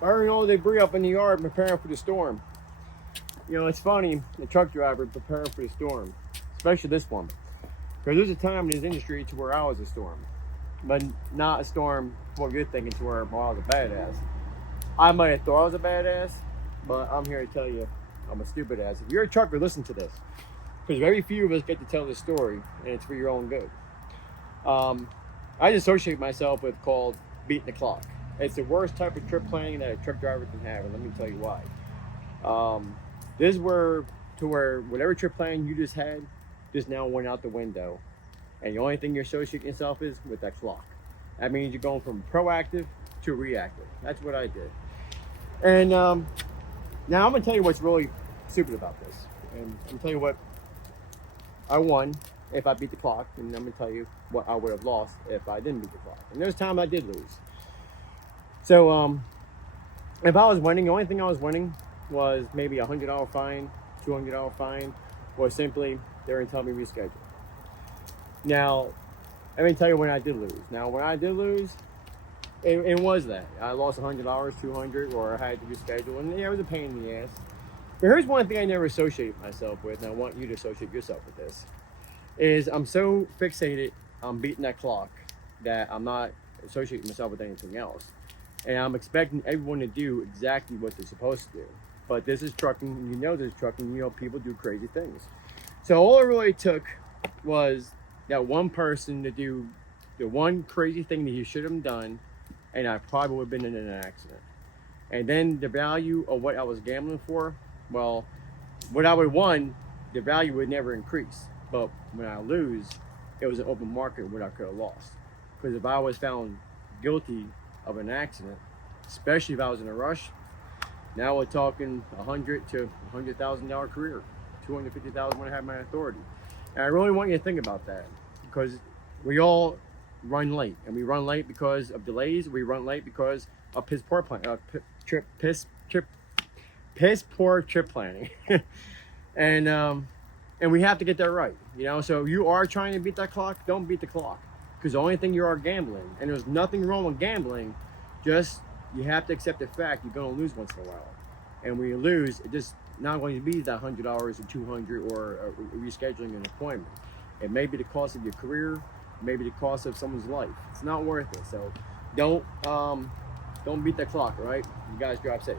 burning all the debris up in the yard, preparing for the storm. You know, it's funny, the truck driver preparing for the storm, especially this one. Because there's a time in this industry to where I was a storm, but not a storm what you're thinking to where I was a badass. I might have thought I was a badass, but I'm here to tell you I'm a stupid ass. If you're a trucker, listen to this. Because very few of us get to tell this story, and it's for your own good. I associate myself with called beating the clock. It's the worst type of trip planning that a truck driver can have, and let me tell you why. This is where whatever trip planning you just had just now went out the window, and the only thing you're associating yourself is with that clock. That means you're going from proactive to reactive. That's what I did. And now I'm gonna tell you what's really stupid about this, and I'm gonna tell you what I won if I beat the clock, and I'm gonna tell you what I would have lost if I didn't beat the clock. And there's times I did lose. So if I was winning, the only thing I was winning was maybe $100 fine, $200 fine, or simply they were telling me reschedule. Now, let me tell you when I did lose. Now, when I did lose, it was that I lost $100, $200, or I had to reschedule, and yeah, it was a pain in the ass. But here's one thing I never associate myself with, and I want you to associate yourself with this, is I'm so fixated on beating that clock that I'm not associating myself with anything else. And I'm expecting everyone to do exactly what they're supposed to do. But this is trucking, and you know this is trucking, you know people do crazy things. So all it really took was that one person to do the one crazy thing that he should have done, and I probably would have been in an accident. And then the value of what I was gambling for, well, what I would have won, the value would never increase. But when I lose, it was an open market what I could have lost. Because if I was found guilty of an accident, especially if I was in a rush, now we're talking $100,000 to $100,000 career, $250,000 when I had my authority. And I really want you to think about that, because we all run late, and we run late because of delays. We run late because of piss poor trip planning, and we have to get that right. You know, so if you are trying to beat that clock, don't beat the clock, because the only thing you are gambling, and there's nothing wrong with gambling. Just you have to accept the fact you're going to lose once in a while, and when you lose, it just not going to be that $100 or $200 or rescheduling an appointment. It may be the cost of your career, maybe the cost of someone's life. It's not worth it. So don't beat that clock, all right? You guys drive safe.